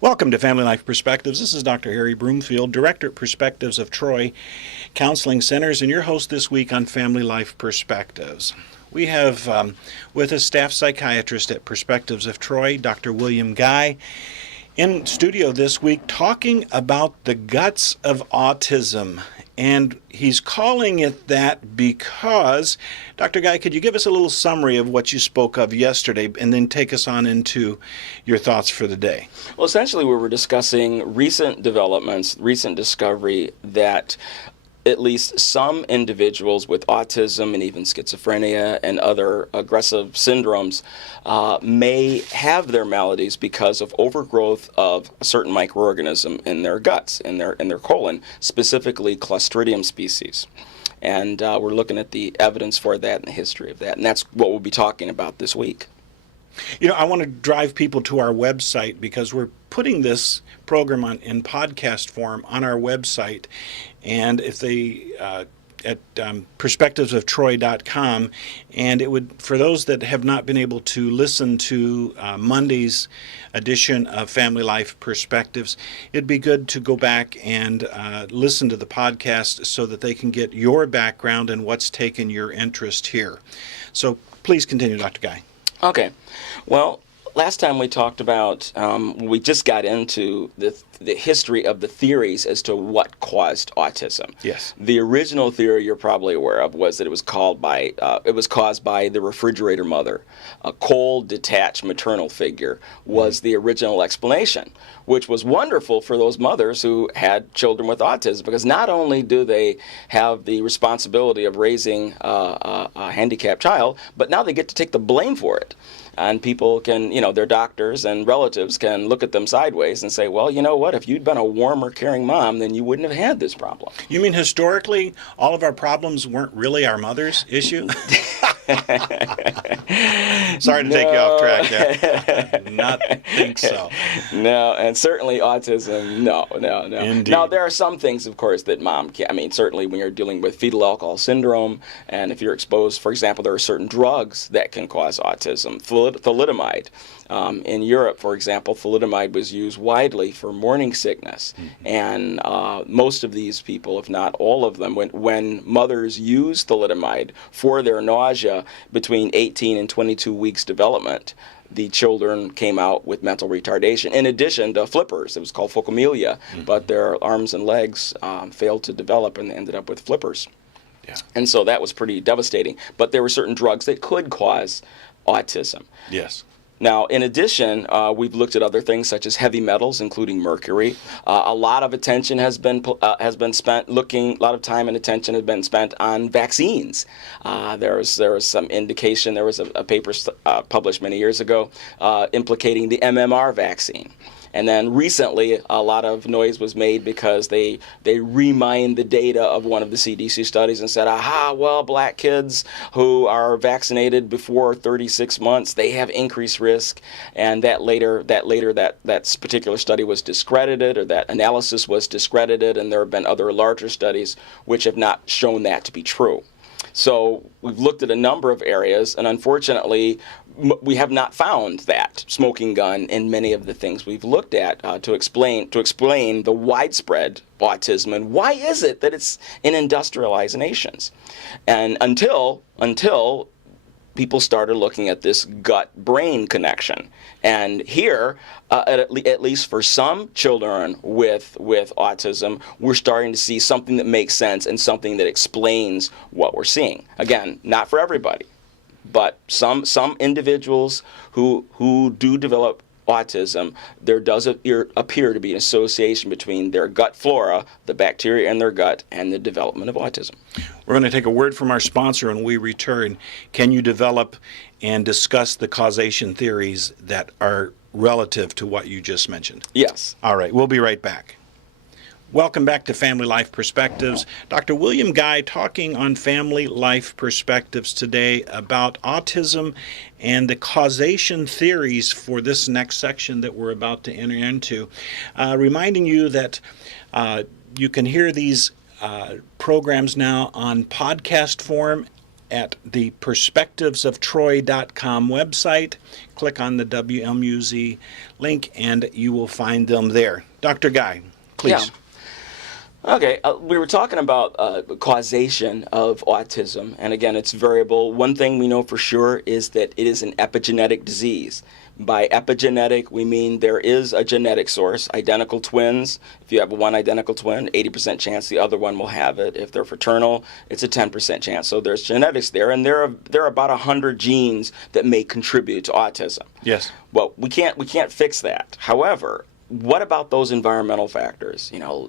Welcome to Family Life Perspectives. This is Dr. Harry Broomfield, Director at Perspectives of Troy Counseling Centers, and your host this week on Family Life Perspectives. We have with us staff psychiatrist at Perspectives of Troy, Dr. William Guy, in studio this week talking about the guts of autism. And he's calling it that because, Dr. Guy, could you give us a little summary of what you spoke of yesterday and then take us on into your thoughts for the day? Well, essentially we were discussing recent developments, recent discovery that at least some individuals with autism and even schizophrenia and other aggressive syndromes may have their maladies because of overgrowth of a certain microorganism in their guts, in their colon, specifically Clostridium species. And we're looking at the evidence for that and the history of that. And that's what we'll be talking about this week. You know, I want to drive people to our website because we're putting this program in podcast form on our website. And if they at perspectivesoftroy.com, and it would, for those that have not been able to listen to Monday's edition of Family Life Perspectives, it'd be good to go back and listen to the podcast so that they can get your background and what's taken your interest here. So please continue, Dr. Guy. Okay. Well, last time we talked about, we just got into the history of the theories as to what caused autism. Yes. The original theory you're probably aware of was that it was caused by the refrigerator mother. A cold, detached maternal figure was the original explanation, which was wonderful for those mothers who had children with autism, because not only do they have the responsibility of raising a handicapped child, but now they get to take the blame for it. And people can, their doctors and relatives can look at them sideways and say, well, you know what, if you'd been a warmer, caring mom, then you wouldn't have had this problem. You mean historically, all of our problems weren't really our mother's issue? Sorry to take you off track there. Not think so. No, and certainly autism, no. Indeed. Now, there are some things, of course, that mom can, certainly when you're dealing with fetal alcohol syndrome, and if you're exposed, for example, there are certain drugs that can cause autism. Thalidomide. In Europe, for example, thalidomide was used widely for morning sickness. Mm-hmm. And most of these people, if not all of them, when mothers use thalidomide for their nausea between 18 and 22 weeks development, the children came out with mental retardation. In addition to flippers, it was called phocomelia, mm-hmm. but their arms and legs failed to develop and ended up with flippers. Yeah. And so that was pretty devastating. But there were certain drugs that could cause autism. Yes. Now, in addition, we've looked at other things such as heavy metals, including mercury. A lot of attention has been spent looking. A lot of time and attention has been spent on vaccines. There was some indication. There was a paper published many years ago implicating the MMR vaccine. And then recently, a lot of noise was made because they remined the data of one of the CDC studies and said, aha, well, black kids who are vaccinated before 36 months, they have increased risk. And that particular study was discredited, or that analysis was discredited, and there have been other larger studies which have not shown that to be true. So we've looked at a number of areas, and unfortunately, we have not found that smoking gun in many of the things we've looked at to explain the widespread autism and why is it that it's in industrialized nations. And until people started looking at this gut-brain connection. And here, at least for some children with autism, we're starting to see something that makes sense and something that explains what we're seeing. Again, not for everybody, but some individuals who do develop autism, there does appear to be an association between their gut flora, the bacteria in their gut, and the development of autism. We're going to take a word from our sponsor when we return. Can you develop and discuss the causation theories that are relative to what you just mentioned? Yes. All right, we'll be right back. Welcome back to Family Life Perspectives. Dr. William Guy talking on Family Life Perspectives today about autism and the causation theories for this next section that we're about to enter into. Reminding you that you can hear these programs now on podcast form at the perspectivesoftroy.com website. Click on the WMUZ link and you will find them there. Dr. Guy, please. Yeah. Okay, we were talking about causation of autism, and again, it's variable. One thing we know for sure is that it is an epigenetic disease. By epigenetic, we mean there is a genetic source. Identical twins, if you have one identical twin, 80% chance the other one will have it. If they're fraternal, it's a 10% chance. So there's genetics there, and there are about 100 genes that may contribute to autism. Yes. Well, we can't fix that. However, what about those environmental factors? You know,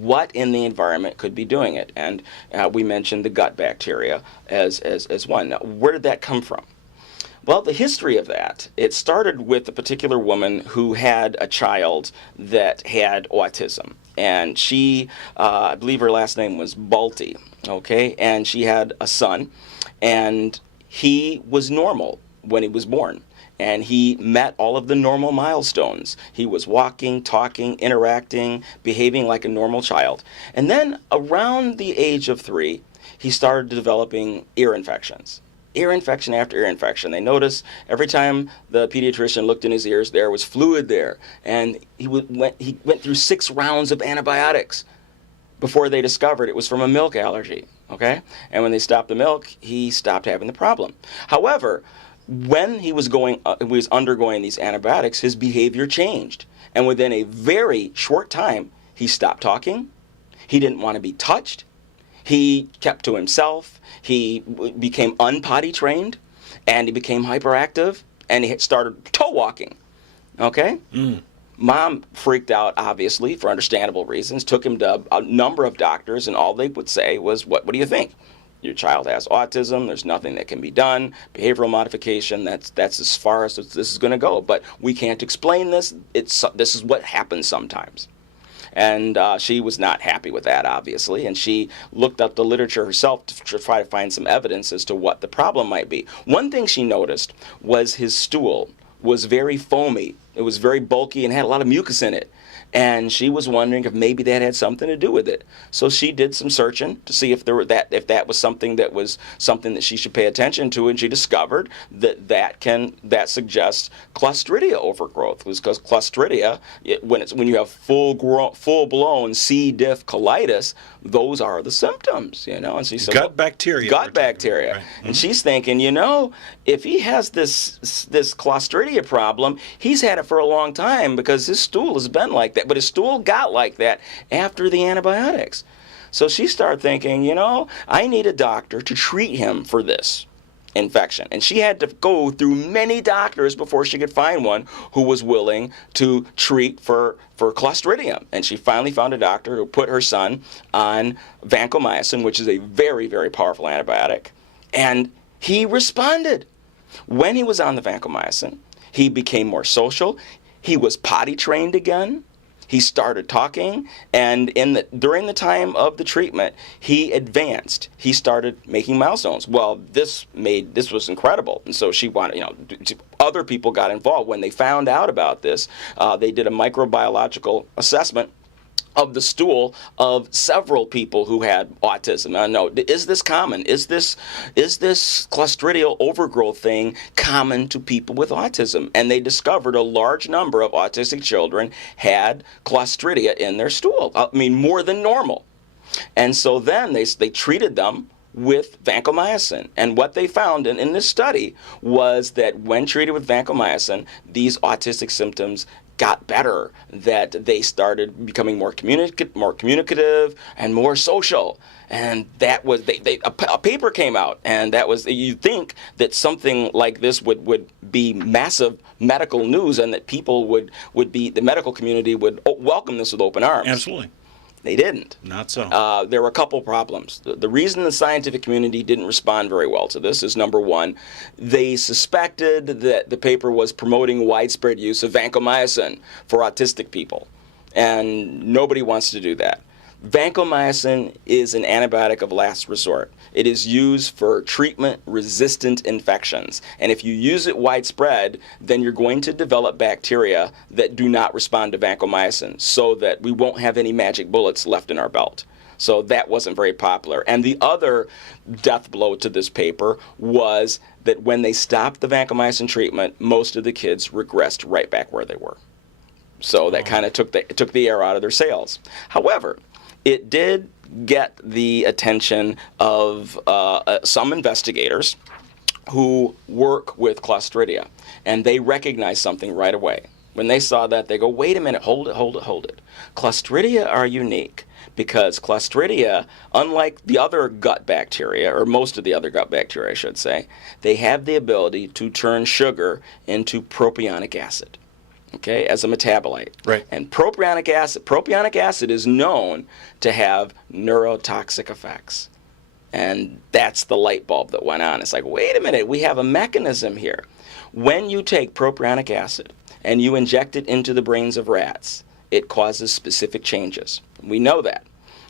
what in the environment could be doing it? And we mentioned the gut bacteria as one. Now, where did that come from? Well, the history of that, it started with a particular woman who had a child that had autism. And she, I believe her last name was Balti, okay? And she had a son, and he was normal when he was born. And he met all of the normal milestones. He was walking, talking, interacting, behaving like a normal child. And then around the age of 3, he started developing ear infections. Ear infection after ear infection. They noticed every time the pediatrician looked in his ears, there was fluid there. And he went through 6 rounds of antibiotics before they discovered it was from a milk allergy. Okay? And when they stopped the milk, he stopped having the problem. However, when he was undergoing these antibiotics, his behavior changed. And within a very short time, he stopped talking. He didn't want to be touched. He kept to himself. He became unpotty trained, and he became hyperactive, and he started toe walking. Okay? Mom freaked out, obviously, for understandable reasons, took him to a number of doctors, and all they would say was, what do you think? Your child has autism. There's nothing that can be done. Behavioral modification, that's as far as this is going to go. But we can't explain this. This is what happens sometimes. And she was not happy with that, obviously, and she looked up the literature herself to try to find some evidence as to what the problem might be. One thing she noticed was his stool was very foamy. It was very bulky and had a lot of mucus in it. And she was wondering if maybe that had something to do with it. So she did some searching to see if that was something that she should pay attention to, and she discovered that suggests Clostridia overgrowth. Because Clostridia, when you have full-blown C. diff colitis, those are the symptoms, you know. And she said, gut bacteria. Gut bacteria. Right. And she's thinking, you know, if he has this Clostridia problem, he's had it for a long time because his stool has been like that. But his stool got like that after the antibiotics. So she started thinking, you know, I need a doctor to treat him for this infection. And she had to go through many doctors before she could find one who was willing to treat for Clostridium. And she finally found a doctor who put her son on vancomycin, which is a very, very powerful antibiotic. And he responded. When he was on the vancomycin, he became more social. He was potty trained again. He started talking, and during the time of the treatment, he advanced. He started making milestones. Well, this was incredible, and so she wanted, other people got involved. When they found out about this, they did a microbiological assessment of the stool of several people who had autism. I know, is this common? Is this Clostridial overgrowth thing common to people with autism? And they discovered a large number of autistic children had Clostridia in their stool. I mean, more than normal. And so then they treated them with vancomycin. And what they found in this study was that when treated with vancomycin, these autistic symptoms got better, that they started becoming more communicative and more social. And that was, a paper came out, and that was, you'd think that something like this would be massive medical news, and that people the medical community would welcome this with open arms. Absolutely. They didn't. Not so. There were a couple problems. The reason the scientific community didn't respond very well to this is, number one, they suspected that the paper was promoting widespread use of vancomycin for autistic people, and nobody wants to do that. Vancomycin is an antibiotic of last resort. It is used for treatment-resistant infections. And if you use it widespread, then you're going to develop bacteria that do not respond to vancomycin, so that we won't have any magic bullets left in our belt. So that wasn't very popular. And the other death blow to this paper was that when they stopped the vancomycin treatment, most of the kids regressed right back where they were. So that kind of took the air out of their sails. However, it did get the attention of some investigators who work with Clostridia, and they recognized something right away. When they saw that, they go, wait a minute, hold it. Clostridia are unique because Clostridia, unlike the other gut bacteria, or most of the other gut bacteria, I should say, they have the ability to turn sugar into propionic acid, okay, as a metabolite. Right. And propionic acid is known to have neurotoxic effects. And that's the light bulb that went on. It's like, wait a minute, we have a mechanism here. When you take propionic acid and you inject it into the brains of rats, it causes specific changes. We know that.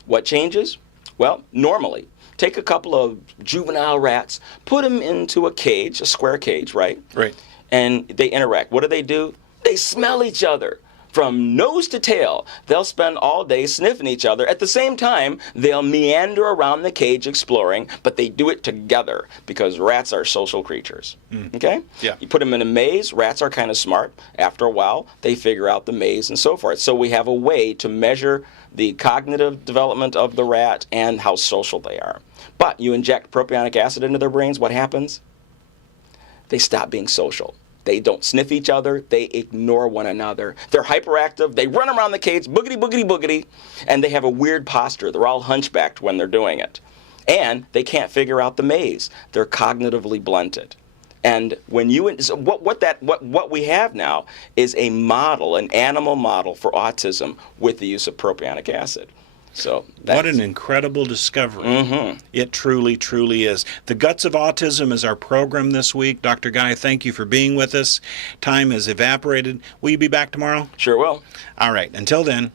What changes? Well, normally, take a couple of juvenile rats, put them into a cage, a square cage, right? Right. And they interact. What do? They smell each other from nose to tail. They'll spend all day sniffing each other. At the same time, they'll meander around the cage exploring, but they do it together because rats are social creatures. Okay? Yeah. You put them in a maze, rats are kind of smart. After a while, they figure out the maze and so forth. So we have a way to measure the cognitive development of the rat and how social they are. But you inject propionic acid into their brains, what happens? They stop being social. They don't sniff each other. They ignore one another. They're hyperactive. They run around the cage, boogity, boogity, boogity, and they have a weird posture. They're all hunchbacked when they're doing it. And they can't figure out the maze. They're cognitively blunted. And when what we have now is a model, an animal model for autism with the use of propionic acid. So what an incredible discovery. Mm-hmm. It truly, truly is. The Guts of Autism is our program this week. Dr. Guy, thank you for being with us. Time has evaporated. Will you be back tomorrow? Sure will. All right. Until then.